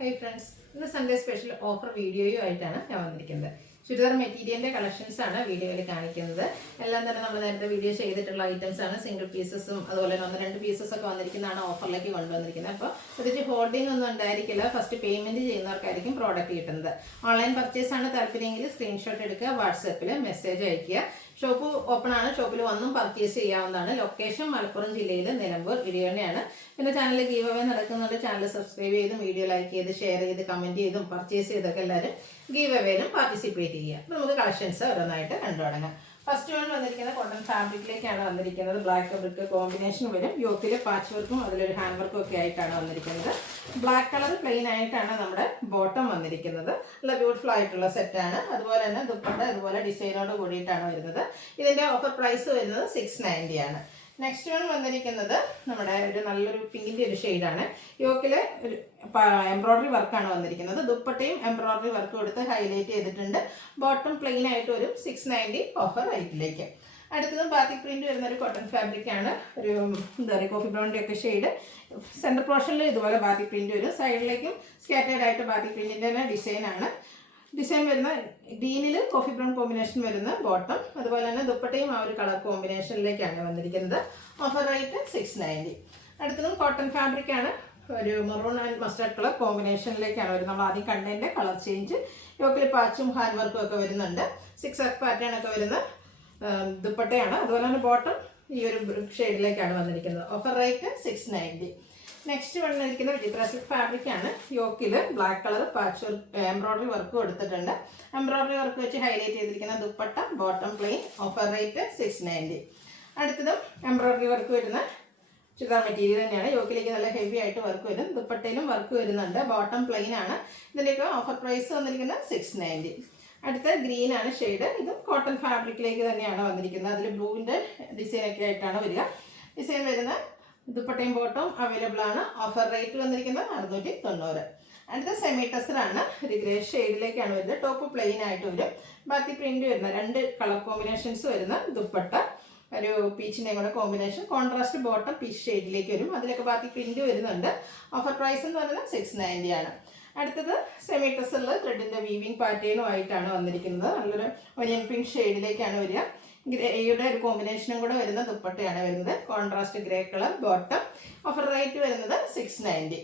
Hi friends, ഇന്ന് Sunday special offer വീഡിയോയുമായിട്ടാണ് ഞാൻ വന്നിരിക്കുന്നത്. ചുരിദാർ മെറ്റീരിയലിൻ്റെ കളക്ഷൻസ് ആണ് വീഡിയോയിൽ കാണിക്കുന്നത്. എല്ലാം തന്നെ നമ്മൾ നേരത്തെ വീഡിയോ ചെയ്തിട്ടുള്ള ഐറ്റംസ് ആണ്. സിംഗിൾ പീസസും അതുപോലെ തന്നെ 1-2 പീസസ് ഒക്കെ വന്നിരിക്കുന്നതാണ് ഓഫറിലേക്ക് കൊണ്ടുവന്നിരിക്കുന്നത്. അപ്പോൾ ഇതിൻ്റെ ഹോൾഡിംഗ് ഒന്നും ഉണ്ടായിരിക്കില്ല. ഫസ്റ്റ് പേയ്മെൻറ്റ് ചെയ്യുന്നവർക്കായിരിക്കും പ്രോഡക്റ്റ് കിട്ടുന്നത്. ഓൺലൈൻ പർച്ചേസ് ആണ് താല്പര്യമെങ്കിൽ സ്ക്രീൻഷോട്ട് എടുക്കുക, വാട്സാപ്പിൽ മെസ്സേജ് അയയ്ക്കുക. ഷോപ്പ് ഓപ്പൺ ആണ്, ഷോപ്പിൽ വന്നും പർച്ചേസ് ചെയ്യാവുന്നതാണ്. ലൊക്കേഷൻ മലപ്പുറം ജില്ലയിൽ നിലമ്പൂർ ഇടിയോണയാണ്. പിന്നെ ചാനൽ ഗീവ് അവേ നടക്കുന്നുണ്ട്. ചാനൽ സബ്സ്ക്രൈബ് ചെയ്തും വീഡിയോ ലൈക്ക് ചെയ്ത് ഷെയർ ചെയ്ത് കമൻറ്റ് ചെയ്തും പർച്ചേസ് ചെയ്തൊക്കെ എല്ലാവരും ഗീവ് അവേയിലും പാർട്ടിസിപ്പേറ്റ് ചെയ്യുക. അപ്പോൾ നമുക്ക് കളക്ഷൻസ് ഓരോന്നായിട്ട് കണ്ടു തുടങ്ങാം. ഫസ്റ്റ് വൺ വന്നിരിക്കുന്നത് കോട്ടൺ ഫാബ്രിക്കിലേക്കാണ് വന്നിരിക്കുന്നത്. ബ്ലാക്ക് ബ്രിക്ക് കോമ്പിനേഷൻ വരും. യോക്കിൽ പാച്ച് വർക്കും അതിലൊരു ഹാൻഡ് വർക്കും ഒക്കെ ആയിട്ടാണ് വന്നിരിക്കുന്നത്. ബ്ലാക്ക് കളർ പ്ലെയിൻ ആയിട്ടാണ് നമ്മുടെ ബോട്ടം വന്നിരിക്കുന്നത്. നല്ല ബ്യൂട്ടിഫുൾ ആയിട്ടുള്ള സെറ്റാണ്. അതുപോലെ തന്നെ ദുപ്പട്ട അതുപോലെ ഡിസൈനോട് കൂടിയിട്ടാണ് വരുന്നത്. ഇതിൻ്റെ ഓഫർ പ്രൈസ് വരുന്നത് 690 ആണ്. നെക്സ്റ്റ് വൺ വന്നിരിക്കുന്നത് നമ്മുടെ ഒരു നല്ലൊരു പിങ്കിൻ്റെ ഒരു ഷെയ്ഡാണ്. യോക്കിൽ ഒരു എംബ്രോയ്ഡറി വർക്കാണ് വന്നിരിക്കുന്നത്. ദുപ്പട്ടയും എംബ്രോയ്ഡറി വർക്ക് കൊടുത്ത് ഹൈലൈറ്റ് ചെയ്തിട്ടുണ്ട്. ബോട്ടം പ്ലെയിൻ ആയിട്ട് ഒരു 690 ഓഫർ റേറ്റിലേക്ക്. അടുത്തത് ബാത്തിക് പ്രിന്റ് വരുന്ന ഒരു കോട്ടൺ ഫാബ്രിക് ആണ്. ഒരു എന്താ പറയുക കോഫി ബ്രൗണിൻ്റെ ഒക്കെ ഷെയ്ഡ്. സെൻറ്റർ പോർഷനിൽ ഇതുപോലെ ബാത്തിക് പ്രിന്റ് വരും. സൈഡിലേക്കും സ്കാറ്റേഡ് ആയിട്ട് ബാത്തിക് പ്രിന്റിൻ്റെ തന്നെ ഡിസൈനാണ്. ഡിസൈൻ വരുന്ന ഗ്രീനിൽ കോഫി ബ്രൗൺ കോമ്പിനേഷൻ വരുന്ന ബോട്ടം, അതുപോലെ തന്നെ ദുപ്പട്ടയും ആ ഒരു കളർ കോമ്പിനേഷനിലേക്കാണ് വന്നിരിക്കുന്നത്. Offer rate 690. അടുത്തതും കോട്ടൺ ഫാബ്രിക് ആണ്. ഒരു മെറൂൺ ആൻഡ് മസ്റ്റാർഡ് കളർ കോമ്പിനേഷനിലേക്കാണ് വരുന്നത്. നമ്മൾ ആദ്യം കണ്ടതിൻ്റെ കളർ ചേഞ്ച്. യോക്കിൽ പാച്ചും ഹാൻഡ് വർക്കും ഒക്കെ വരുന്നുണ്ട്. 6 പാറ്റേൺ ഒക്കെ വരുന്ന ദുപ്പട്ടയാണ്. അതുപോലെ തന്നെ ബോട്ടം ഈ ഒരു ഷെയ്ഡിലേക്കാണ് വന്നിരിക്കുന്നത്. Offer rate 690. നെക്സ്റ്റ് വന്നിരിക്കുന്ന വിചിത്ര സിൽക്ക് ഫാബ്രിക് ആണ്. യോക്കിൽ black colour patch work embroidery work കൊടുത്തിട്ടുണ്ട്. എംബ്രോയ്ഡറി വർക്ക് വെച്ച് ഹൈലൈറ്റ് ചെയ്തിരിക്കുന്ന dupatta, bottom plain. Offer rate 690. അടുത്തതും എംബ്രോയ്ഡറി വർക്ക് വരുന്ന ചുരിദാർ മെറ്റീരിയൽ തന്നെയാണ്. യോക്കിലേക്ക് നല്ല ഹെവി ആയിട്ട് വർക്ക് വരും. ദുപ്പട്ടയിലും വർക്ക് വരുന്നുണ്ട്. ബോട്ടം പ്ലെയിൻ ആണ്. ഇതിൻ്റെയൊക്കെ ഓഫർ പ്രൈസ് വന്നിരിക്കുന്നത് 690. അടുത്ത ഗ്രീൻ ആണ് ഷെയ്ഡ്. ഇത് കോട്ടൺ ഫാബ്രിക്കിലേക്ക് തന്നെയാണ് വന്നിരിക്കുന്നത്. അതിൽ ബ്ലൂവിൻ്റെ ഡിസൈനൊക്കെ ആയിട്ടാണ് വരിക. ഡിസൈൻ വരുന്ന ദുപ്പട്ടയും ബോട്ടവും അവൈലബിൾ ആണ്. ഓഫർ റേറ്റ് വന്നിരിക്കുന്നത് 690. അടുത്ത സെമി ടെസറാണ്. ഒരു ഗ്രേ ഷെയ്ഡിലേക്കാണ് വരുന്നത്. ടോപ്പ് പ്ലെയിൻ ആയിട്ട് വരും. ബാക്കി പ്രിന്റ് വരുന്ന 2 കളർ കോമ്പിനേഷൻസ് വരുന്ന ദുപ്പട്ട, ഒരു പീച്ചിൻ്റെയും കൂടെ കോമ്പിനേഷൻ. കോൺട്രാസ്റ്റ് ബോട്ടം പീച്ച് ഷെയ്ഡിലേക്ക് വരും. അതിലൊക്കെ ബാക്കി പ്രിന്റ് വരുന്നുണ്ട്. ഓഫർ പ്രൈസ് എന്ന് പറയുന്നത് 690 ആണ്. അടുത്തത് സെമി ടെസറിൽ ത്രെഡിൻ്റെ വീവിങ് പാറ്റേണും ആയിട്ടാണ് വന്നിരിക്കുന്നത്. നല്ലൊരു ഒനിയൻ പിങ്ക് ഷെയ്ഡിലേക്കാണ് വരിക. ഗ്രേയുടെ ഒരു കോമ്പിനേഷനും കൂടെ വരുന്ന ദുപ്പട്ടയാണ് വരുന്നത്. Contrast grey colour bottom. Offer rate വരുന്നത് 690.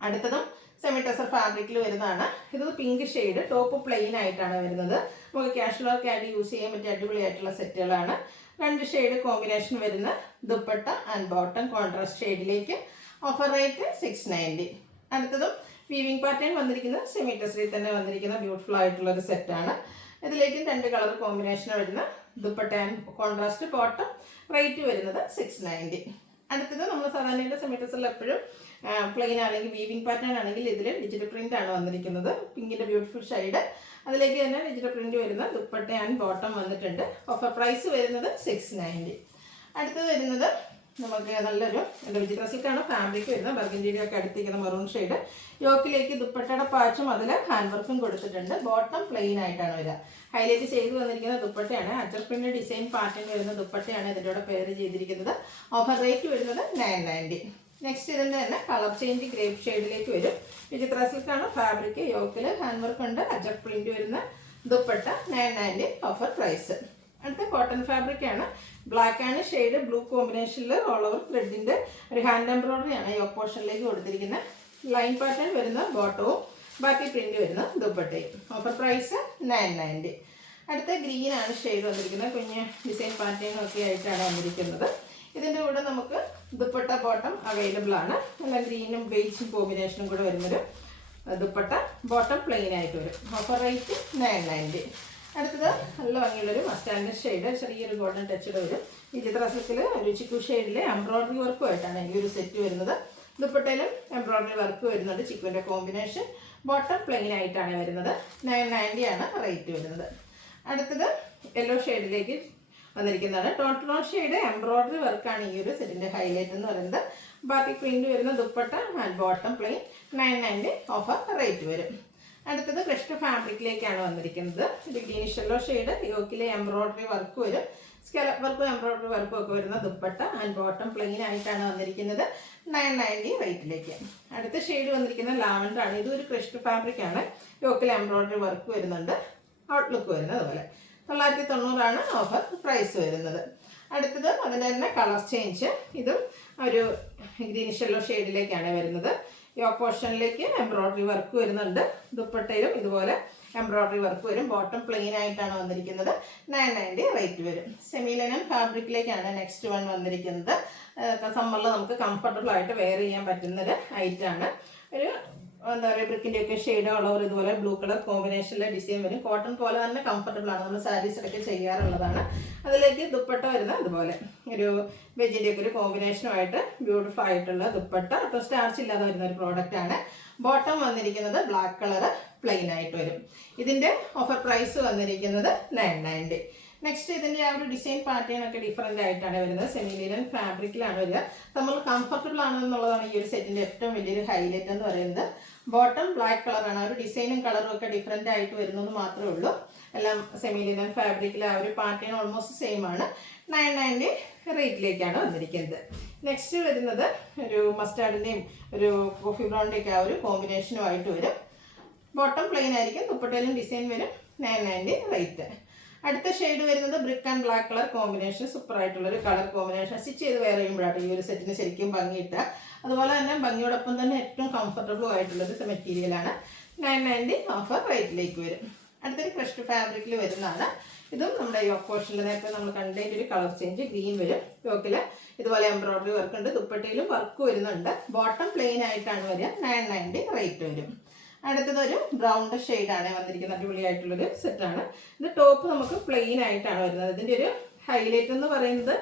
അടുത്തതും സെമി ടെസർ ഫാബ്രിക്കിൽ വരുന്നതാണ്. ഇത് പിങ്ക് ഷെയ്ഡ്. ടോപ്പ് പ്ലെയിൻ ആയിട്ടാണ് വരുന്നത്. നമുക്ക് കാഷ്വൽ ഒക്കെ ആയിട്ട് യൂസ് ചെയ്യാൻ പറ്റിയ അടിപൊളിയായിട്ടുള്ള സെറ്റുകളാണ്. 2 ഷെയ്ഡ് കോമ്പിനേഷൻ വരുന്ന ദുപ്പട്ട ആൻഡ് ബോട്ടം കോൺട്രാസ്റ്റ് ഷെയ്ഡിലേക്ക്. Offer rate 690. അടുത്തതും വീവിങ് പാറ്റേൺ വന്നിരിക്കുന്നത് സെമി ടെസറിൽ തന്നെ വന്നിരിക്കുന്ന ബ്യൂട്ടിഫുൾ ആയിട്ടുള്ള ഒരു സെറ്റാണ്. ഇതിലേക്കും 2 കളർ കോമ്പിനേഷൻ വരുന്ന dupatta and contrast bottom. Rate വരുന്നത് 690. അടുത്തത് നമ്മൾ സാധാരണ സെമി ടെസറിൽ എപ്പോഴും പ്ലെയിൻ ആണെങ്കിൽ വീവിങ് പാറ്റേൺ ആണെങ്കിൽ ഇതിൽ ഡിജിറ്റൽ പ്രിന്റ് ആണ് വന്നിരിക്കുന്നത്. പിങ്കിൻ്റെ ബ്യൂട്ടിഫുൾ ഷെയ്ഡ്. അതിലേക്ക് തന്നെ ഡിജിറ്റൽ പ്രിന്റ് വരുന്ന ദുപ്പട്ട ആൻഡ് ബോട്ടം വന്നിട്ടുണ്ട്. ഓഫർ പ്രൈസ് വരുന്നത് 690. അടുത്തത് വരുന്നത് നമുക്ക് നല്ലൊരു വിചിത്ര സിൽക്കാണ് ഫാബ്രിക് വരുന്നത്. ബർഗൻഡിയുടെ ഒക്കെ അടുത്തിരിക്കുന്ന മെറൂൺ ഷെയ്ഡ്. യോക്കിലേക്ക് ദുപ്പട്ടയുടെ പാച്ചും അതിൽ ഹാൻഡ് വർക്കും കൊടുത്തിട്ടുണ്ട്. ബോട്ടം പ്ലെയിൻ ആയിട്ടാണ് വരിക. ഹൈലൈറ്റ് ചെയ്ത് വന്നിരിക്കുന്ന ദുപ്പട്ടയാണ്. അജർപ്പിൻ്റെ ഡിസൈൻ പാറ്റേൺ വരുന്ന ദുപ്പട്ടയാണ് ഇതിൻ്റെ കൂടെ പെയർ ചെയ്തിരിക്കുന്നത്. ഓഫർ റേറ്റ് വരുന്നത് 990. നെക്സ്റ്റ് ഇതിൻ്റെ തന്നെ കളർ ചേഞ്ച് ഗ്രേപ്പ് ഷെയ്ഡിലേക്ക് വരും. വിചിത്ര സിൽക്കാണ് ഫാബ്രിക്. യോക്കിൽ ഹാൻഡ് വർക്ക് ഉണ്ട്. അജർ പ്രിന്റ് വരുന്ന ദുപ്പട്ട. 990 offer price. അടുത്ത കോട്ടൺ ഫാബ്രിക് ആണ്. ബ്ലാക്ക് ആണ് ഷെയ്ഡ്. ബ്ലൂ കോമ്പിനേഷനിൽ ഓൾ ഓവർ ത്രെഡിൻ്റെ ഒരു ഹാൻഡ് എംബ്രോയ്ഡറി ആണ് യോക്ക് പോർഷനിലേക്ക് കൊടുത്തിരിക്കുന്നത്. ലൈൻ പാറ്റേൺ വരുന്ന ബോട്ടവും ബാക്കി പ്രിന്റ് വരുന്ന ദുപ്പട്ടയും. Offer price 990. അടുത്ത ഗ്രീൻ ആണ് ഷെയ്ഡ് വന്നിരിക്കുന്നത്. കുഞ്ഞ് ഡിസൈൻ പാറ്റേണും ഒക്കെ ആയിട്ടാണ് വന്നിരിക്കുന്നത്. ഇതിൻ്റെ കൂടെ നമുക്ക് ദുപ്പട്ട ബോട്ടം അവൈലബിൾ ആണ്. നല്ല ഗ്രീനും ബേജും കോമ്പിനേഷനും കൂടെ വരുന്നൊരു ദുപ്പട്ട. ബോട്ടം പ്ലെയിൻ ആയിട്ട് വരും. Offer rate 990. അടുത്തത് നല്ല ഭംഗിയുള്ളൊരു മസ്റ്റാൻഡ് ഷെയ്ഡ്. ചെറിയൊരു ഗോൾഡൻ ടച്ചോടെ വരും. വിചിത്ര സിൽക്കിൽ ഒരു ചിക്കു ഷെയ്ഡിലെ എംബ്രോയ്ഡറി വർക്കുമായിട്ടാണ് ഈ ഒരു സെറ്റ് വരുന്നത്. ദുപ്പട്ടയിലും എംബ്രോയ്ഡറി വർക്ക് വരുന്നുണ്ട്. ചിക്കുവിൻ്റെ കോമ്പിനേഷൻ. ബോട്ടം പ്ലെയിൻ ആയിട്ടാണ് വരുന്നത്. 990 ആണ് റേറ്റ് വരുന്നത്. അടുത്തത് യെല്ലോ ഷെയ്ഡിലേക്ക് വന്നിരിക്കുന്നതാണ്. ടോൺ ഷെയ്ഡ് എംബ്രോയ്ഡറി വർക്കാണ് ഈ ഒരു സെറ്റിൻ്റെ ഹൈലൈറ്റ് എന്ന് പറയുന്നത്. ബാക്കി പ്രിന്റ് വരുന്ന dupatta and bottom plain. 990 offer rate വരും. അടുത്തത് ക്രഷ്ഡ് ഫാബ്രിക്കിലേക്കാണ് വന്നിരിക്കുന്നത്. ഒരു ഗ്രീനിഷ് യെല്ലോ ഷെയ്ഡ്. യോക്കിലെ എംബ്രോയ്ഡറി വർക്ക് വരും. സ്കാലപ്പ് വർക്കും എംബ്രോയ്ഡറി വർക്കും ഒക്കെ വരുന്ന ദുപ്പട്ട ആൻഡ് ബോട്ടം പ്ലെയിൻ ആയിട്ടാണ് വന്നിരിക്കുന്നത്. 990 റേറ്റിലേക്ക്. അടുത്ത ഷെയ്ഡ് വന്നിരിക്കുന്ന ലാവൻഡർ ആണ്. ഇതൊരു ക്രഷ്ഡ് ഫാബ്രിക് ആണ്. യോക്കിൽ എംബ്രോയിഡറി വർക്ക് വരുന്നുണ്ട്, ഔട്ട്ലുക്ക് വരുന്നത് അതുപോലെ. 990 ഓഫർ പ്രൈസ് വരുന്നത്. അടുത്തത് അതിൻ്റെ തന്നെ കളർ ചേഞ്ച്. ഇതും ഒരു ഗ്രീനിഷ് യെല്ലോ ഷെയ്ഡിലേക്കാണ് വരുന്നത്. യോക്ക് പോർഷനിലേക്ക് എംബ്രോയിഡറി വർക്ക് വരുന്നുണ്ട്. ദുപ്പട്ടയിലും ഇതുപോലെ എംബ്രോയിഡറി വർക്ക് വരും. ബോട്ടം പ്ലെയിൻ ആയിട്ടാണ് വന്നിരിക്കുന്നത്. 990 റേറ്റ് വരും. സെമി ലിനൻ ഫാബ്രിക്കിലേക്കാണ് നെക്സ്റ്റ് വൺ വന്നിരിക്കുന്നത്. സമ്മറിൽ നമുക്ക് കംഫർട്ടബിൾ ആയിട്ട് വെയർ ചെയ്യാൻ പറ്റുന്നൊരു ഐറ്റമാണ്. ഒരു എന്താ പറയുക, ബ്രിക്കിൻ്റെ ഒക്കെ ഷെയ്ഡ് ഉള്ളവർ ഇതുപോലെ ബ്ലൂ കളർ കോമ്പിനേഷനിലെ ഡിസൈൻ വരും. കോട്ടൺ പോലെ തന്നെ കംഫർട്ടബിൾ ആണ്. നമ്മൾ സാരീസിലൊക്കെ ചെയ്യാറുള്ളതാണ്. അതിലേക്ക് ദുപ്പട്ട വരുന്ന അതുപോലെ ഒരു വെജിൻ്റെ ഒക്കെ ഒരു കോമ്പിനേഷനുമായിട്ട് ബ്യൂട്ടിഫുൾ ആയിട്ടുള്ള ദുപ്പട്ട. അപ്പോൾ സ്റ്റാർച്ച് ഇല്ലാതെ വരുന്ന ഒരു പ്രോഡക്റ്റ് ആണ്. ബോട്ടം വന്നിരിക്കുന്നത് ബ്ലാക്ക് കളർ പ്ലെയിൻ ആയിട്ട് വരും. ഇതിൻ്റെ ഓഫർ പ്രൈസ് വന്നിരിക്കുന്നത് 990. നെക്സ്റ്റ് ഇതിൻ്റെ ആ ഒരു ഡിസൈൻ പാറ്റേൺ ഒക്കെ ഡിഫറെൻ്റ് ആയിട്ടാണ് വരുന്നത്. സെമി ലിനൻ ഫാബ്രിക്കിലാണ് വരിക. നമ്മൾ കംഫർട്ടബിൾ ആണെന്നുള്ളതാണ് ഈ ഒരു സെറ്റിൻ്റെ ഏറ്റവും വലിയൊരു ഹൈലൈറ്റ് എന്ന് പറയുന്നത്. ബോട്ടം ബ്ലാക്ക് കളറാണ്. ആ ഒരു ഡിസൈനും കളറും ഒക്കെ ഡിഫറെൻ്റ് ആയിട്ട് വരുന്നത് മാത്രമേ ഉള്ളൂ. എല്ലാം സെമി ലിനൻ ഫാബ്രിക്കിൽ ആ ഒരു പാറ്റേൺ ഓൾമോസ്റ്റ് സെയിം ആണ്. 990 റേറ്റിലേക്കാണ് വന്നിരിക്കുന്നത്. നെക്സ്റ്റ് വരുന്നത് ഒരു മസ്റ്റാർഡിൻ്റെയും ഒരു കോഫി ബ്രൗണിൻ്റെയൊക്കെ ആ ഒരു കോമ്പിനേഷനുമായിട്ട് വരും. ബോട്ടം പ്ലെയിൻ ആയിരിക്കും, ദുപ്പട്ടയിലും ഡിസൈൻ വരും. 990 റേറ്റ്. അടുത്ത ഷെയ്ഡ് വരുന്നത് brick and black colour combination. Super ആയിട്ടുള്ളൊരു കളർ കോമ്പിനേഷൻ. സ്റ്റിച്ച് ചെയ്ത് വെയർ ചെയ്യുമ്പോഴാണ് ഈ ഒരു സെറ്റിന് ശരിക്കും ഭംഗിയിട്ട്. അതുപോലെ തന്നെ ഭംഗിയോടൊപ്പം തന്നെ ഏറ്റവും കംഫർട്ടബിളും ആയിട്ടുള്ളൊരു മെറ്റീരിയലാണ്. 990 ഓഫർ റേറ്റിലേക്ക് വരും. അടുത്തൊരു ക്രഷ്ഡ് ഫാബ്രിക്കിൽ വരുന്നതാണ്. ഇതും നമ്മുടെ യോക്ക് പോർഷനിൽ നേരത്തെ നമ്മൾ കണ്ടതിൻ്റെ ഒരു കളർ ചേഞ്ച് ഗ്രീൻ വരും. യോക്കിൽ ഇതുപോലെ എംബ്രോയിഡറി വർക്ക് ഉണ്ട്, ദുപ്പട്ടയിലും വർക്ക് വരുന്നുണ്ട്. ബോട്ടം പ്ലെയിൻ ആയിട്ടാണ് വരിക. 990 റേറ്റ് വരും. അടുത്തതൊരു ബ്രൗൺ ഷെയ്ഡാണ് വന്നിരിക്കുന്നത്. അടിപൊളിയായിട്ടുള്ളൊരു സെറ്റാണ്. ഇത് ടോപ്പ് നമുക്ക് പ്ലെയിൻ ആയിട്ടാണ് വരുന്നത്. ഇതിൻ്റെ ഒരു ഹൈലൈറ്റ് എന്ന് പറയുന്നത്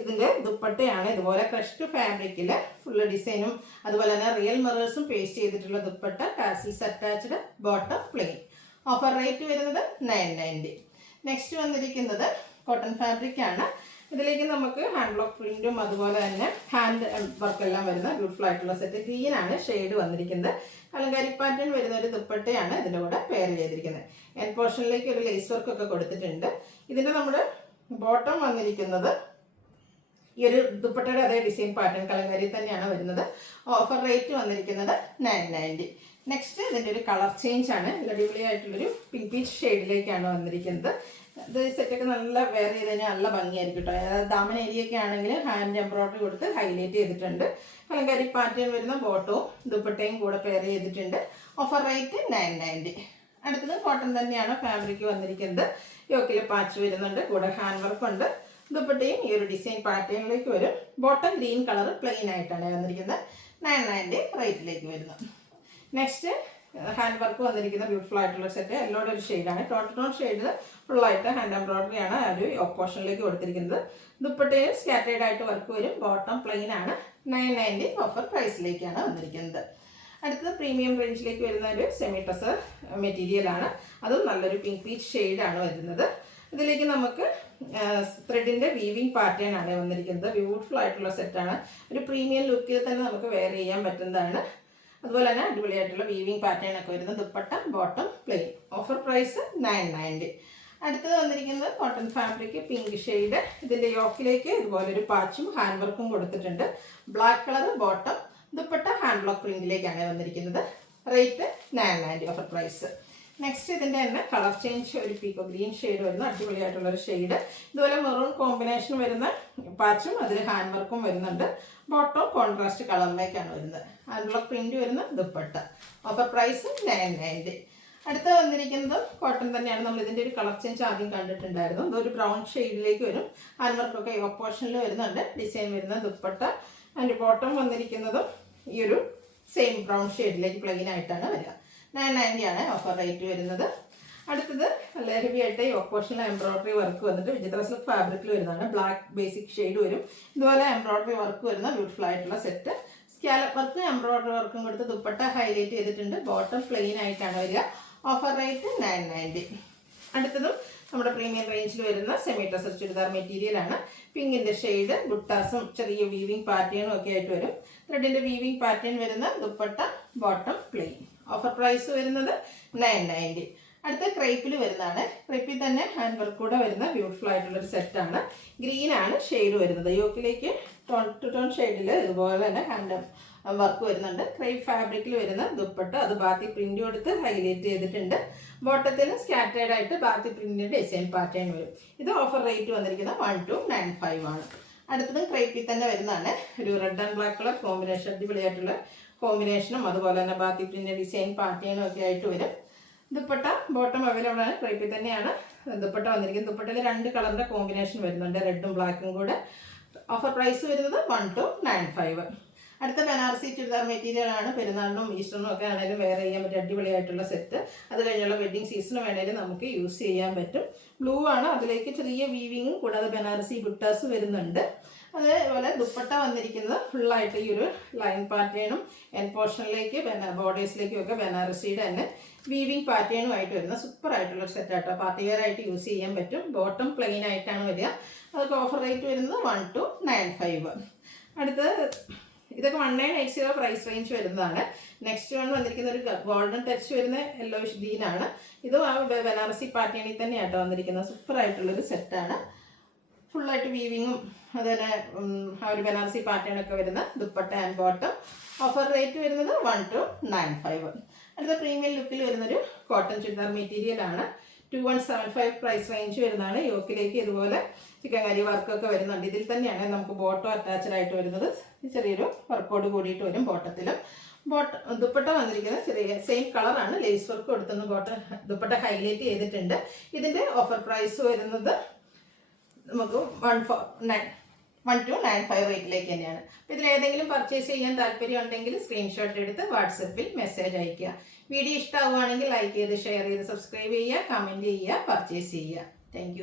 ഇതിൻ്റെ ദുപ്പട്ടയാണ്. ഇതുപോലെ ക്രഷ്ഡ് ഫാബ്രിക്കിൽ ഫുള്ള് ഡിസൈനും അതുപോലെ തന്നെ റിയൽ മിറേഴ്സും പേസ്റ്റ് ചെയ്തിട്ടുള്ള dupatta, tassels attached, bottom plain. Offer rate വരുന്നത് 990. നെക്സ്റ്റ് വന്നിരിക്കുന്നത് കോട്ടൺ ഫാബ്രിക് ആണ്. ഇതിലേക്ക് നമുക്ക് ഹാൻഡ് ബ്ലോക്ക് പ്രിന്റും അതുപോലെ തന്നെ ഹാൻഡ് വർക്കെല്ലാം വരുന്ന ബ്യൂട്ടിഫുൾ ആയിട്ടുള്ള സെറ്റ്. ഗ്രീൻ ആണ് ഷെയ്ഡ് വന്നിരിക്കുന്നത്. കലങ്കാരി പാറ്റേൺ വരുന്ന ഒരു ദുപ്പട്ടയാണ് ഇതിൻ്റെ കൂടെ പെയർ ചെയ്തിരിക്കുന്നത്. എൻ പോർഷനിലേക്ക് ഒരു ലേസ് വർക്ക് ഒക്കെ കൊടുത്തിട്ടുണ്ട്. ഇതിൻ്റെ നമ്മുടെ ബോട്ടം വന്നിരിക്കുന്നത് ഈ ഒരു ദുപ്പട്ടയുടെ അതേ ഡിസൈൻ പാറ്റേൺ കലങ്കാരി തന്നെയാണ് വരുന്നത്. ഓഫർ റേറ്റ് വന്നിരിക്കുന്നത് 990. നെക്സ്റ്റ് ഇതിൻ്റെ ഒരു കളർ ചേഞ്ച് ആണ്. അടിപൊളിയായിട്ടുള്ളൊരു പിങ്ക് പീച്ച് ഷെയ്ഡിലേക്കാണ് വന്നിരിക്കുന്നത്. ഇത് സെറ്റൊക്കെ നല്ല വെയർ ചെയ്ത് കഴിഞ്ഞാൽ നല്ല ഭംഗിയായിരിക്കും കേട്ടോ. അതായത് ദാമൻ ഏരിയയൊക്കെ ആണെങ്കിൽ ഹാൻഡ് എംബ്രോയിഡറി കൊടുത്ത് ഹൈലൈറ്റ് ചെയ്തിട്ടുണ്ട്. കലങ്കാരി പാറ്റേൺ വരുന്ന ബോട്ടവും ദുപ്പട്ടയും കൂടെ പെയർ ചെയ്തിട്ടുണ്ട്. Offer rate 990. അടുത്തത് കോട്ടൺ തന്നെയാണ് ഫാബ്രിക് വന്നിരിക്കുന്നത്. യോക്കിൽ പാച്ച് വരുന്നുണ്ട്, കൂടെ ഹാൻഡ് വർക്ക് ഉണ്ട്. ദുപ്പട്ടയും ഈ ഒരു ഡിസൈൻ പാറ്റേണിലേക്ക് വരും. ബോട്ടം ഗ്രീൻ കളർ പ്ലെയിൻ ആയിട്ടാണ് വന്നിരിക്കുന്നത്. 990 റേറ്റിലേക്ക് വരുന്നത്. നെക്സ്റ്റ് ഹാൻഡ് വർക്ക് വന്നിരിക്കുന്ന ബ്യൂട്ടിഫുൾ ആയിട്ടുള്ള സെറ്റ്. എല്ലോടെ ഒരു ഷെയ്ഡാണ്. ടോൺ ഷെയ്ഡ് ഫുള്ളായിട്ട് ഹാൻഡ് എംബ്രോയിഡറി ആണ് ആ ഒരു ഓപ്പോഷനിലേക്ക് കൊടുത്തിരിക്കുന്നത്. ദുപ്പട്ടയും സ്കാറ്റേഡ് ആയിട്ട് വർക്ക് വരും. ബോട്ടം പ്ലെയിൻ ആണ്. 990 ഓഫർ പ്രൈസിലേക്കാണ് വന്നിരിക്കുന്നത്. അടുത്തത് പ്രീമിയം റേഞ്ചിലേക്ക് വരുന്ന ഒരു സെമി ടസർ മെറ്റീരിയലാണ്. അതും നല്ലൊരു പിങ്ക് പീച്ച് ഷെയ്ഡാണ് വരുന്നത്. ഇതിലേക്ക് നമുക്ക് ത്രെഡിൻ്റെ വീവിങ് പാറ്റേൺ ആണ് വന്നിരിക്കുന്നത്. ബ്യൂട്ടിഫുൾ ആയിട്ടുള്ള സെറ്റാണ്. ഒരു പ്രീമിയം ലുക്കിൽ തന്നെ നമുക്ക് വെയർ ചെയ്യാൻ പറ്റുന്നതാണ്. അതുപോലെ തന്നെ അടിപൊളിയായിട്ടുള്ള വീവിങ് പാറ്റേൺ ഒക്കെ വരുന്ന dupatta, bottom plain. Offer price 990. അടുത്തത് വന്നിരിക്കുന്നത് കോട്ടൺ ഫാബ്രിക് പിങ്ക് ഷെയ്ഡ്. ഇതിൻ്റെ യോക്കിലേക്ക് ഇതുപോലെ ഒരു പാച്ചും ഹാൻഡ് വർക്കും കൊടുത്തിട്ടുണ്ട്. Black colour bottom, dupatta hand block പ്രിന്റിലേക്കാണ് വന്നിരിക്കുന്നത്. Rate 990 offer price. നെക്സ്റ്റ് ഇതിൻ്റെ തന്നെ കളർ ചേഞ്ച്, ഒരു പീക്കോ ഗ്രീൻ ഷെയ്ഡ് വരുന്ന അടിപൊളിയായിട്ടുള്ളൊരു ഷെയ്ഡ്. ഇതുപോലെ മെറൂൺ കോമ്പിനേഷൻ വരുന്ന പാച്ചും അതിൽ ഹാൻഡ് വർക്കും വരുന്നുണ്ട്. ബോട്ടം കോൺട്രാസ്റ്റ് കളറിലേക്കാണ് വരുന്നത്. ഹാൻഡ് ബ്ലോക്ക് പ്രിന്റ് വരുന്ന ദുപ്പട്ട. Offer price 990. അടുത്ത വന്നിരിക്കുന്നത് കോട്ടൺ തന്നെയാണ്. നമ്മൾ ഇതിൻ്റെ ഒരു കളർ ചേഞ്ച് ആദ്യം കണ്ടിട്ടുണ്ടായിരുന്നു. ഇതൊരു ബ്രൗൺ ഷെയ്ഡിലേക്ക് വരും. ഹാൻഡ് വർക്കൊക്കെ യോക്ക് പോർഷനിൽ വരുന്നുണ്ട്. ഡിസൈൻ വരുന്ന ദുപ്പട്ട. അതിൻ്റെ ബോട്ടം വന്നിരിക്കുന്നതും ഈ ഒരു സെയിം ബ്രൗൺ ഷെയ്ഡിലേക്ക് പ്ലെയിൻ ആയിട്ടാണ് വരിക. 990 ആണ് ഓഫർ റേറ്റ് വരുന്നത്. അടുത്തത് നല്ല ഹെവി ആയിട്ട് യോക്ക് പോർഷനിൽ എംബ്രോയിഡറി വർക്ക് വന്നിട്ട് വിചിത്ര സിൽക്ക് ഫാബ്രിക്കിൽ വരുന്നതാണ്. ബ്ലാക്ക് ബേസിക് ഷെയ്ഡ് വരും. ഇതുപോലെ എംബ്രോയിഡറി വർക്ക് വരുന്ന ബ്യൂട്ടിഫുൾ ആയിട്ടുള്ള സെറ്റ്. സ്കാലപ്പ് വർക്ക് എംബ്രോയിഡറി വർക്കും കൊടുത്ത് ദുപ്പട്ട ഹൈലൈറ്റ് ചെയ്തിട്ടുണ്ട്. ബോട്ടം പ്ലെയിൻ ആയിട്ടാണ് വരിക. Offer rate 990. അടുത്തതും നമ്മുടെ പ്രീമിയം റേഞ്ചിൽ വരുന്ന സെമി ടസർ ചുരിദാർ മെറ്റീരിയലാണ്. പിങ്കിൻ്റെ ഷെയ്ഡ്, ബുട്ടാസും ചെറിയ വീവിങ് പാറ്റേണും ഒക്കെ ആയിട്ട് വരും. ത്രെഡിൻ്റെ വീവിങ് പാറ്റേൺ വരുന്ന dupatta, bottom plain. Offer price വരുന്നത് 990. അടുത്ത ക്രേപ്പിൽ വരുന്നതാണ്. ക്രേപ്പിൽ തന്നെ ഹാൻഡ് വർക്ക് കൂടെ വരുന്ന ബ്യൂട്ടിഫുൾ ആയിട്ടുള്ളൊരു സെറ്റാണ്. ഗ്രീൻ ആണ് ഷെയ്ഡ് വരുന്നത്. യോക്കിലേക്ക് ടോൺ ടു ടോൺ ഷെയ്ഡിൽ ഇതുപോലെ തന്നെ ഹാൻഡ് വർക്ക് വരുന്നുണ്ട്. ക്രേപ്പ് ഫാബ്രിക്കിൽ വരുന്ന ദുപ്പട്ട, അത് ബാത്തി പ്രിന്റ് കൊടുത്ത് ഹൈലൈറ്റ് ചെയ്തിട്ടുണ്ട്. ബോട്ടത്തിൽ സ്കാറ്റേഡ് ആയിട്ട് ബാത്തി പ്രിന്റിന്റെ ഡിസൈൻ പാറ്റേൺ വരും. ഇത് ഓഫർ റേറ്റ് വന്നിരിക്കുന്നത് 1295 ആണ്. അടുത്തത് ക്രേപ്പിൽ തന്നെ വരുന്നതാണ്. ഒരു red and black colour combination, അടിപൊളിയായിട്ടുള്ള കോമ്പിനേഷനും അതുപോലെ തന്നെ ബാത്തി പ്രിന്റ് ഡിസൈൻ പാറ്റേണും ഒക്കെ ആയിട്ട് വരും. ദുപ്പട്ട ബോട്ടം അവൈലബിൾ ആണ്. ക്രേപ്പിൽ തന്നെയാണ് ദുപ്പട്ട വന്നിരിക്കുന്നത്. ദുപ്പട്ടയിൽ 2 കളറിന്റെ കോമ്പിനേഷൻ വരുന്നുണ്ട്, റെഡും ബ്ലാക്കും കൂടെ. ഓഫർ പ്രൈസ് വരുന്നത് 1295. അടുത്ത ബനാറസി ചുരിദാർ മെറ്റീരിയൽ ആണ്. പെരുന്നാളിനും ഈസ്റ്ററിനും ഒക്കെ ആണെങ്കിലും വെയർ ചെയ്യാൻ പറ്റും അടിപൊളിയായിട്ടുള്ള സെറ്റ്. അത് കഴിഞ്ഞുള്ള വെഡ്ഡിങ് സീസണ് വേണമെങ്കിലും നമുക്ക് യൂസ് ചെയ്യാൻ പറ്റും. ബ്ലൂ ആണ്, അതിലേക്ക് ചെറിയ വീവിങ്ങും കൂടാതെ ബനാറസി ബുട്ടാസ് വരുന്നുണ്ട്. അതേപോലെ ദുപ്പട്ട വന്നിരിക്കുന്നത് ഫുള്ളായിട്ട് ഈ ഒരു ലൈൻ പാറ്റേണും എൻ പോർഷനിലേക്ക് ബോർഡേഴ്സിലേക്കും ഒക്കെ ബനാറസിയുടെ തന്നെ വീവിങ് പാറ്റേണും ആയിട്ട് വരുന്ന സൂപ്പർ ആയിട്ടുള്ള സെറ്റാട്ടോ. പാർട്ടി വെയർ ആയിട്ട് യൂസ് ചെയ്യാൻ പറ്റും. ബോട്ടം പ്ലെയിൻ ആയിട്ടാണ് വരിക. അതൊക്കെ ഓഫർ റേറ്റ് വരുന്നത് 1295. അടുത്ത് ഇതൊക്കെ 1980 പ്രൈസ് റേഞ്ച് വരുന്നതാണ്. നെക്സ്റ്റ് വൺ വന്നിരിക്കുന്ന ഒരു ഗോൾഡൻ ടച്ച് വരുന്ന യെല്ലോയിഷ് ഗ്രീനാണ്. ഇതും ആ ബനാറസി പാറ്റേണിൽ തന്നെയാട്ടോ വന്നിരിക്കുന്നത്. സൂപ്പർ ആയിട്ടുള്ളൊരു സെറ്റാണ്. ഫുള്ളായിട്ട് വീവിങ്ങും അതുപോലെ ആ ഒരു ബനാറസി പാറ്റേണൊക്കെ വരുന്ന dupatta and bottom. Offer rate വരുന്നത് 1295. അടുത്ത പ്രീമിയം ലുക്കിൽ വരുന്നൊരു കോട്ടൺ ചുരിദാർ മെറ്റീരിയൽ ആണ്. 2175 പ്രൈസ് റേഞ്ച് വരുന്നതാണ്. യോക്കിലേക്ക് ഇതുപോലെ ചിക്കൻ കറി വർക്കൊക്കെ വരുന്നുണ്ട്. ഇതിൽ തന്നെയാണ് നമുക്ക് ബോട്ടം അറ്റാച്ച്ഡ് ആയിട്ട് വരുന്നത്. ചെറിയൊരു വർക്കോട് കൂടിയിട്ട് വരും ബോട്ടത്തിലും. ദുപ്പട്ട വന്നിരിക്കുന്നത് ചെറിയ സെയിം കളറാണ്, ലേസ് വർക്ക് കൊടുത്തൊന്ന് ദുപ്പട്ട ഹൈലൈറ്റ് ചെയ്തിട്ടുണ്ട്. ഇതിൻ്റെ ഓഫർ പ്രൈസ് വരുന്നത് നമുക്ക് 1295 റേറ്റിലേക്ക് തന്നെയാണ്. അപ്പോൾ ഇതിലേതെങ്കിലും പർച്ചേസ് ചെയ്യാൻ താല്പര്യം ഉണ്ടെങ്കിൽ സ്ക്രീൻഷോട്ട് എടുത്ത് വാട്സപ്പിൽ മെസ്സേജ് അയയ്ക്കുക. വീഡിയോ ഇഷ്ടമാവുകയാണെങ്കിൽ ലൈക്ക് ചെയ്ത് ഷെയർ ചെയ്ത് സബ്സ്ക്രൈബ് ചെയ്യുക, കമൻറ്റ് ചെയ്യുക, പർച്ചേസ് ചെയ്യുക. താങ്ക്